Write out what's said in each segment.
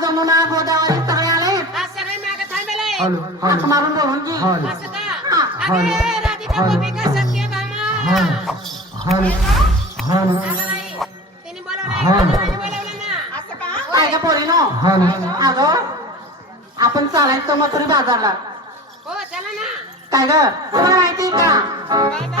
जमुना गोदावरी सगळे आले सगळे मागे थांबले हॅलो हाक मारून बोलून की हॅलो असं का अरे राधिका गोपिका सत्य भामा हॅलो हॅलो तिने बोलवलं ना असं का काय का पोरीनो हॅलो अगं आपण चालायचं मथुरी बाजारला हो चला ना काय ग तुला माहिती का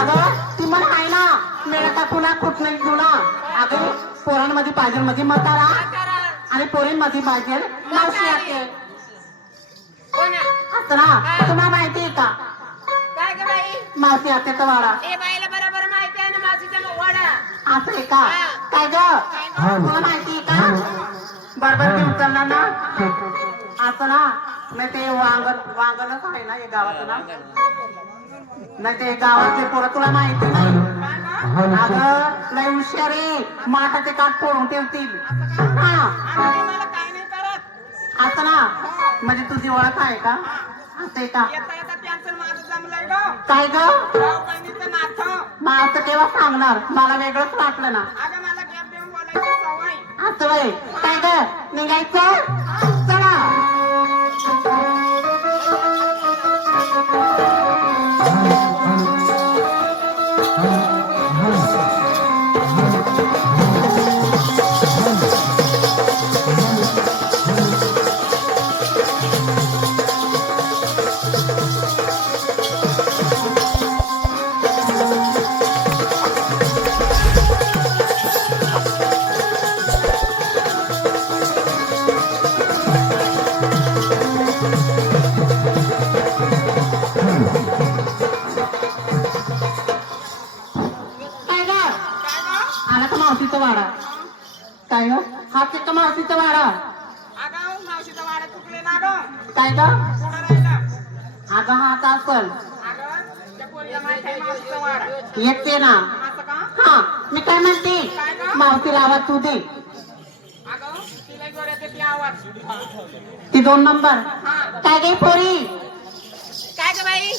अगं ती मन आहे ना मेळा टाकूला कुठ नाही तुला अगं पोरांमध्ये पाहिजे मध्ये म्हातारा आणि पोरींमध्ये पाहिजे मावशी आते हो ना असं ना तुला माहिती का काय ग बाई मावशी आत्याचा वाडा ए बाईला बरोबर माहिती आहे ना मावशीचा वाडा असं आहे का काय ग तुला माहिती का बरोबर ती उचलणार ना असं ना नाही ते वांगणच आहे ना हे गावाचं ना नाही ते गावातले पोरं तुला माहिती नाही अगं लय हुशारी माठाचे काठ फोडून ठेवतील हा आता ते मला काही नाही करत. आता ना म्हणजे तुझी ओळख आहे का असं आहे का येता येता त्यांचं माझं जमलंय गं. काय ग भाऊ बहिणीचं नातं. मग असं केव्हा सांगणार मला वेगळंच वाटलं ना अगं मला गॅप देऊन बोलायची सवय. असं वय काय ग निघायचं चला काय ग काय गं? आला का मावशीचा वाडा काय ग हा का मावशीचा वाडा अगं मावशीचा वाडा चुकले ना गं. काय ग पुढं राहिलं. अगं हा आता असल अगं त्या पोरीला माहित आहे मावशीचा वाडा. येते ना असं का? हा मी काय म्हणते काय ग? मावशीला आवाज तू दे अगं तिला जोरात येते आवाज. ती 2 नंबर हा. काय गे पोरी काय ग बाई?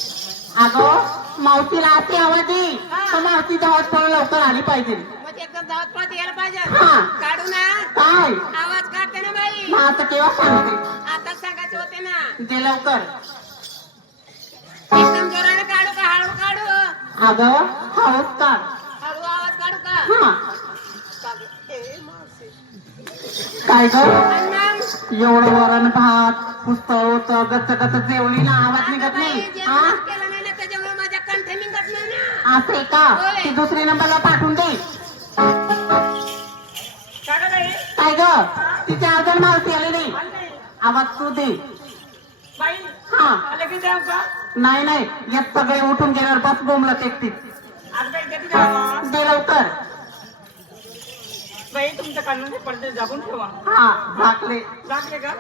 अगं मावशीला अशी आवाज दे तर मावशी धावत पळ लवकर आली पाहिजे मग ते एकदम धावत पळत यायला पाहिजे. हा. काढू ना. काय आवाज काढते ना बाई. मग आता केव्हा सांगते आता सांगायचे होते ना. दे लवकर एकदम जोराने काढू का हळू काढू? अगं हळूच काढ हळू आवाज काढू का? हा काय ग आणि मग? एवढं वरण भात पुस्तळ होतं गच गच जेवली ना आवाज आता निघत बाई नाही हा जेवणच केलं नाही ना त्याच्यामुळे माझ्या कंठ निघत नाही ना. असं आहे का होय. ती 2 नंबरला पाठवून दे काय ग बाई? काय ग तिची अजून मावशी आली नाही आवाज तू दे बाई हा आले की जाऊ का? नाही नाही यात सगळे उठून गेल्यावर बस बोंबलत एकटीच आज बाई किती जावा? दे लवकर बाई तुमच्या कानाचे पडदे झाकून ठेवा. हा झाकले लागले का?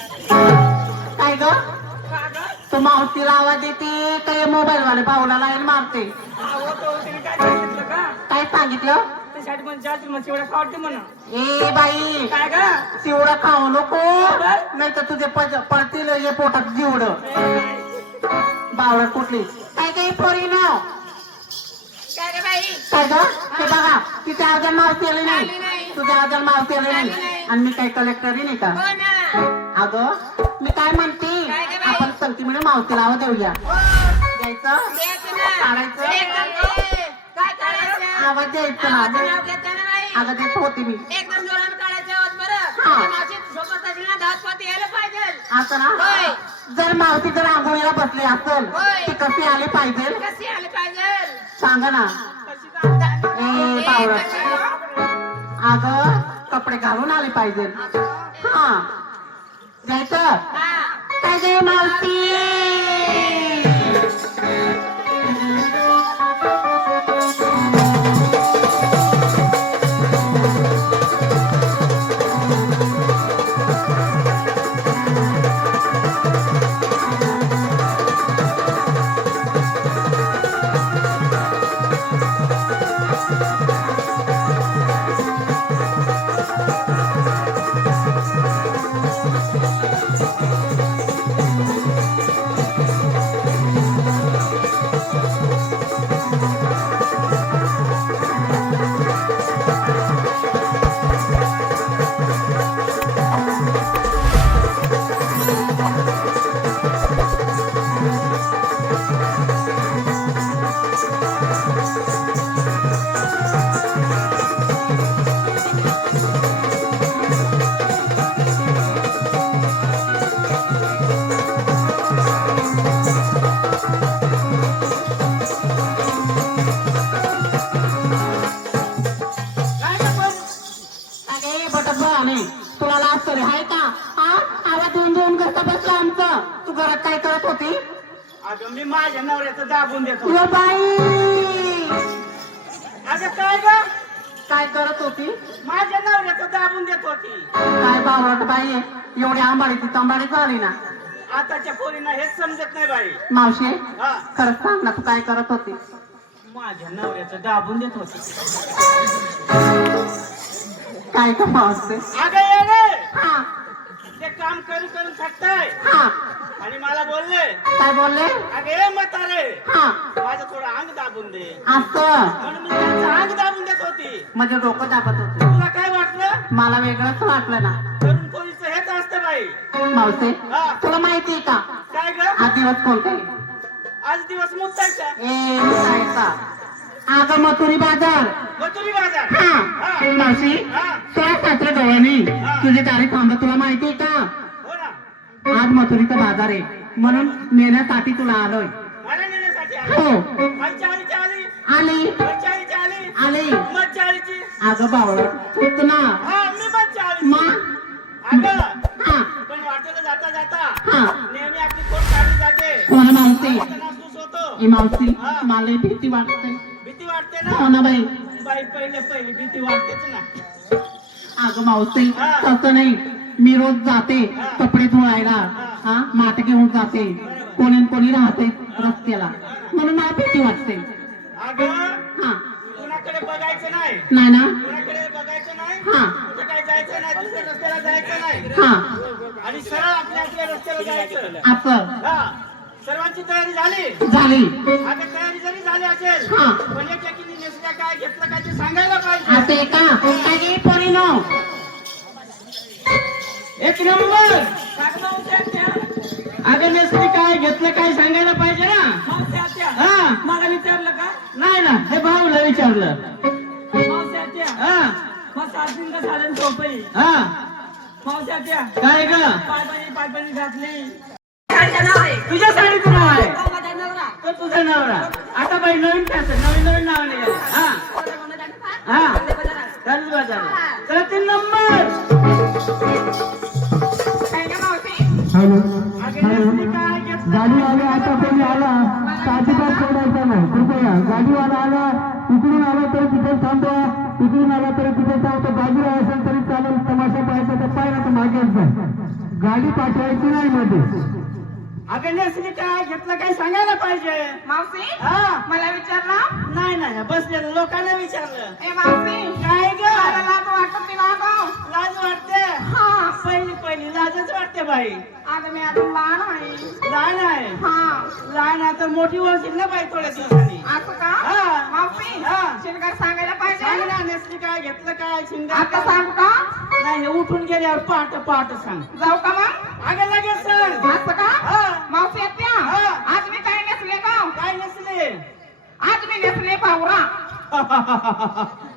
काय ग का ग? तू मावशीला आवाज देते काय मोबाईल वाले भाऊला लाईन मारते अहो, तो तिने काय सांगितलं का? काय सांगितलं त्यासाठी पण जास्त मग एवढं खावडते म्हणा. ए बाई काय ग? चिवडा खाऊ नको नाही तर तुझे पडतील हे पोटात जिवड बावळ कुठली काय काही पोरी ना काय ग बाई? काय ग ते बघा तिथे अजून मावशी आली आली नाही नाही. तुझ्या अजून मावशी आली आली नाही नाही. आणि मी काही कलेक्टरी नाही का हो ना. अगं मी काय म्हणते काय ग बाई? आपण संगती मिळून मावशीला आवाज देऊया द्यायचं द्यायचं ना. काढायचं? काय काढायचं? आवाज द्यायचं ना आवाज नाव घेतं ना बाई. अगं देत होती मी एकदम जोरानं काढायचं आवाज बरं. हा. त्या मावशी सोबत असेल ना धावत पळत यायला पाहिजे. असं ना होय. जर मावशी जर आंघोळीला बसली असेल होय. ती कशी आली पाहिजे कशी आली पाहिजे? सांगा ना कशी जाऊ? ए पावडं अगं कपडे घालून आले पाहिजे हा जायचं हा. काय गे मावशी अगं मी माझ्या नवऱ्याचं दाबून देतो. यो बाई अगं काय ग? काय करत होती माझ्या नवऱ्याचं दाबून देत होती. काय बावट बाई एवढी आंबाडी ती तंबाडी झाली ना आताच्या पोरींना हेच समजत नाही बाई. मावशी हा खरंच सांग ना तू काय करत होती? माझ्या नवऱ्याचं दाबून देत होते. काय का मावशी? अगं ये रे, हा ते काम करून करून थकताय हा आणि मला बोलले काय बोलले? अगे ये म्हातारे, हा माझं थोडं अंग दाबून दे. असं म्हणून मी त्यांचं अंग दाबून देत होती. म्हणजे डोकं दाबत होते. तुला काय वाटलं? मला वेगळंच वाटलं ना. तरुण पोरीचं हेच असतं बाई. मावशी हा तुला माहितीये का काय ग, हा दिवस कोणता आहे? आज दिवस मुक्तायचा. ए काय का अगं मथुरी बाजार. मथुरी बाजार. हा हा मावशी हा सोळा सासरे गव्हाणी तुझी तारीख थांबलं तुला माहितीये का? हो ना, आज मथुरीचा बाजार आहे म्हणून नेण्यासाठी तुला आलोय. मला नेण्यासाठी आली. हो आईच्या आलीची आली, आली मच्छी आलीची आली, आली मच्छी आलीची. अगं बावळट चुकत ना हा मी मच्छी आली. मा अगं हा पण वाटेला जाता जाता हा नेहमी आपली कोट काढली जाते. कोणा मावशी आता नासूस होतो. ही मावशी मला भीती वाटते. भीती वाटते हो ना ना बाई. बाई, पहिली भीती वाटतेच ना. अगं मावशी तसं नाही मी रोज जाते कपडे धुवायला. हा माठ घेऊन जाते कोणी राहते रस्त्याला म्हणून मला भीती वाटते. अगं हा कुणाकडे बघायचं नाही, नाही ना कुणाकडे बघायचं नाही, हा कुठे काय जायचं नाही, दुसऱ्या रस्त्याला जायचं नाही हा आणि सरळ आपल्या रस्त्याला जायचं. असं हा सर्वांची तयारी झाली. झाली. आता तयारी जरी झाली असेल हा पण एकीने नेसल्या काय घेतलं काय ते सांगायला पाहिजे. असे का काय पोरीनो एक नंबर. अगं नेसली काय घेतलं काय सांगायला पाहिजे ना. हा मला विचारलं का? नाही ना, हे भाऊला विचारलं. मावशाच्या हा मग 7 दिन का झालं झोपई. हा मावशाच्या काय ग, पायपाणी घातली. तुझ्या साडीचं नाव आहे माझा नवरा. तो तुझा नवरा. आता बाई नवीन फॅशन, नवीन नाव निघाले. हा हा चालू बाजार. तर 3 नंबर. काय का मावशी? हॅलो अगं नेसली काय घेतलं गाडीवाला आता कोणी आला तर अजिबात सोडायचा नाही. कृपया गाडीवाला आला इकडून आला तरी तिथे थांबवा, इकडून आला तरी तिथे थांबतो. बाजूला असेल तरी चालेल, तमाशा पाहायचा तर पाहिला तर मागेच जाय. गाडी पाठवायची नाही मध्ये. अगं नेसली काय घेतलं काय सांगायला पाहिजे. मावशी हा मला विचारलं? नाही नाही बसलेलं लोकांना विचारलं. ए मावशी काय ग, मला लाज वाटत नाही ना गं. लाज वाटते? हा पहिली लाजच वाटते बाई. आता मी अजून लहान आहे. लहान आहे, हा लहान आता मोठी होशील ना बाई थोड्या दिवसांनी. असं का? हा. मावशी हा. शिलगार सांगायला सांग पाहिजे. ना नेसली काय घेतलं काय शिंगार आता काय? सांगू का? नाही हे उठून गेल्यावर पहाट सांग. जाऊ का मग? अगं लगेच सांग. असं का? हा. मावशी आत्या हा. आज मी काय नेसले का? काय नेसले? आज मी नेसले बावरा.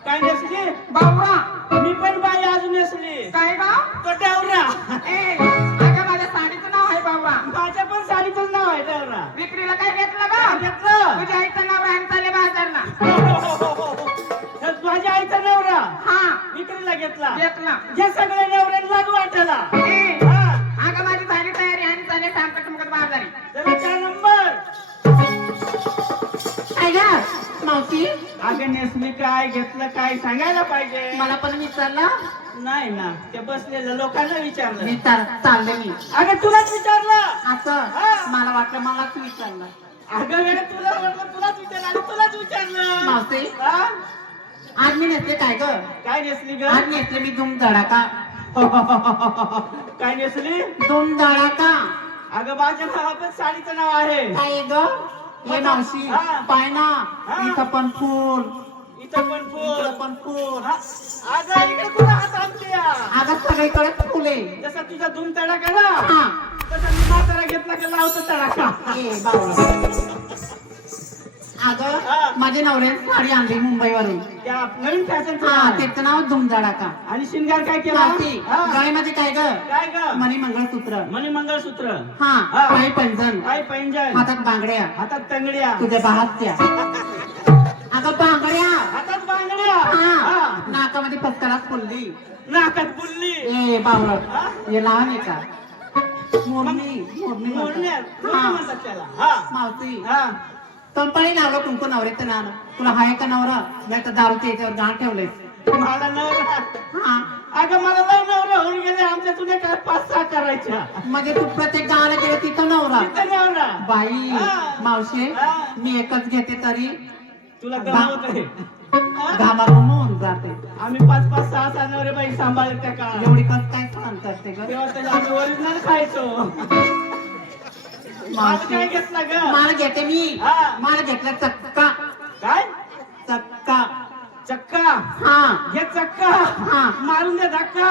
काय नेसली? बावरा मी पण बाई अजून नेसली. काय का? तो डेवरा. ए अगं माझ्या साडीचं नाव आहे बावरा. माझ्या पण साडीचं नाव आहे डेवरा. विक्रीला काय घेतलं काय का? घेतलं? तुझ्या आईचं नाव आहे चाले बाजारला. तर माझ्या आईचा नवरा हा विक्रीला घेतला. घेतला. जे सगळे नवऱ्याला लागू वाटायला. ए हा. अगं माझी झाली तयारी आणि चाले सांगत मग बाजारी. चला 4 नंबर. काय ग मावशी अगं नेसली काय घेतलं काय सांगायला पाहिजे. मला पण विचारलं. नाही ना, ते बसलेल्या लोकांना विचारलं. विचार चालले मी अगं तुलाच विचारलं. असं मला वाटलं मलाच विचारलं. अगं वेळ तुला म्हटलं तुलाच विचारलं आणि तुलाच विचारलं. मावशी हा? आज मी नेसले काय ग? काय नेसली ग? आज नेसले मी दुम धडाका. काय नेसली? दुम धडाका. अगं माझ्या नावा पण साडीचं नाव आहे. काय ग हे मावशी हा. पाय ना हा. इथं पण फूल इथं पण फुल. इकडं पण फूल. हा. अगं इकडे कुठं हात आणते या? अगं सगळीकडे फुल आहे. जसा तुझा धूम तडाखा ना हा तसा मी म्हातारा घेतला का लावतो तडाखा. ए बाबा अगं हा. माझ्या नवऱ्याने साडी आणली मुंबईवरून. त्या नवीन फॅशन हा त्याचं नाव धुमधडाका. आणि शिंगार काय केला? मावशी हा. गळ्यामध्ये काय ग? काय ग? मणी मंगळसूत्र. मणी मंगळसूत्र. हा हा. पायी पंजन. काय पैंजण. हातात बांगड्या. हातात तंगड्या. तुझ्या बाहात्या. अगं बांगड्या. हातात बांगड्या. हा हा. नाकामध्ये फसकराच फुलली. नाकात बुल्ली. ए बावळट हा? हे लहान आहे का? मोरणी मोरणी मोरण्या. म्हणतात. हा. म्हणतात त्याला. हा. मावशी हा. कंपनी लावलं कुंकू नवऱ्याचं नाव. तुला हाय का नवरा? नाही तर दारूच्या याच्यावर गाण ठेवलंय. मला नवरा. हा अगं मला लय नवरे होऊन गेले आमच्या तुझ्या काय 5-6 करायच्या म्हणजे तू प्रत्येक गावाला गेले तिथं नवरा तिथं नवरा बाई हा. मावशी हा. मी एकच घेते तरी तुला गमावत आहे घामारून होऊन जाते आम्ही 5-5, 6-6 नवरे बाई सांभाळले त्या काळात एवढी कस काय सहन करते ग तेव्हा तर आम्ही ओरिजिनल खायचो माझं काय घेतला ग मला घेते मी हा. मला घेतला चक्का काय चक्का चक्का हा घे चक्का हा. मारून दे धक्का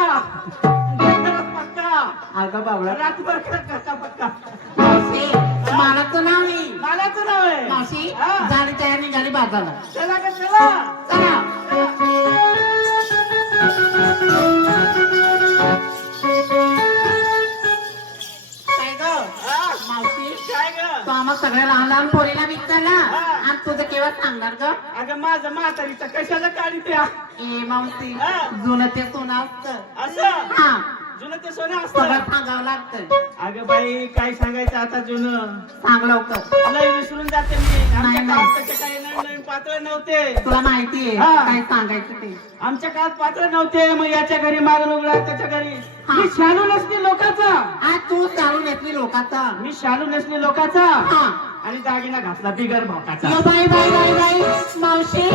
पक्का अगं बाबा रातभर कक्का पक्का मावशी मला तर नाव नाही मला तर नाव आहे मावशी हा. झाली तयार निघाली बाजारला चला का चला चला काय ग हा. मावशी काय ग तू आम्हाला सगळ्या लहान लहान पोरीला विकताना हा. आणि तुझं केव्हा सांगणार ग अगं माझं म्हातारीचं कशाला काढी त्या ए मावशी हा. जुनं ते सोनं असतं असं हा जुनं ते सोनं सगळं असतं सांगावं लागतं अगं बाई काय सांगायचं आता जुनं सांग लवकर लय विसरून जाते मी आमच्या नाही, काळात त्याचे काही नवीन नवीन पात्र नव्हते तुला माहितीये हा. काय सांगायचं ते आमच्या काळात पात्र नव्हते मग याच्या घरी माग उघडा त्याच्या घरी हा. मी शालू नसली लोकांचा आज तू चालून येतली लोकांचा मी शालू नसली लोकांचा हा आणि दागिना घातला बिगर भावकाचा यो बाई बाई बाई बाई मावशी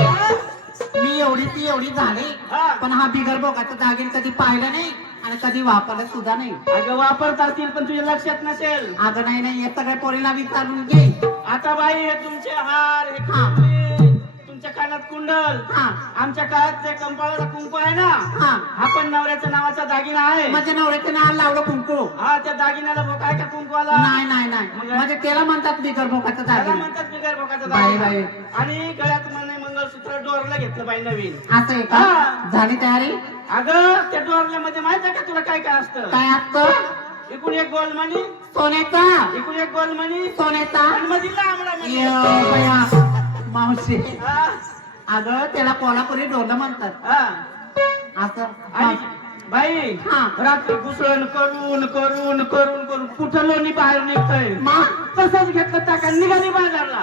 मी एवढी ती एवढी झाली हा. पण हा बिगर बोकाचा दागिन कधी पाहिलं नाही आणि कधी वापरलं सुद्धा नाही अगं वापरत असतील पण तुझ्या लक्षात नसेल अगं नाही नाही या सगळ्या पोरीला विचारून घे आता बाई हे तुमचे हार हे हा. कुंडली, तुमच्या कानात कुंडल हा आमच्या काळात जे कंपाळाला कुंकू आहे ना हा हा पण नवऱ्याच्या नावाचा दागिना आहे माझ्या नवऱ्याच्या नाव लावलं कुंकू हा त्या दागिन्याला बोकाय का कुंकवाला नाही नाही नाही म्हणजे त्याला म्हणतात बिगर बोकाचा त्याला दागिन म्हणतात बिगर बोकाचा बाई, दागिना बाई. आणि गळ्यात म्हणे मंगळसूत्र डोरला घेतलं बाई नवीन असं आहे का हा. झाली तयारी अगं त्या डोरल्यामध्ये माहित आहे का तुला काय काय असतं काय असतं इकडून एक गोल मणी सोन्याचा इकडून एक गोल मणी सोन्याचा आणि मध्ये लांबडा मणी यो असतो. बया, मावशी हा, अगं त्याला कोल्हापुरी डोलं म्हणतात हा. असं आणि बाई हा. रात्री घुसळण करून करून करून करून कुठं लोणी बाहेर निघतंय मग तसंच घेतलं टाका निघाली बाजारला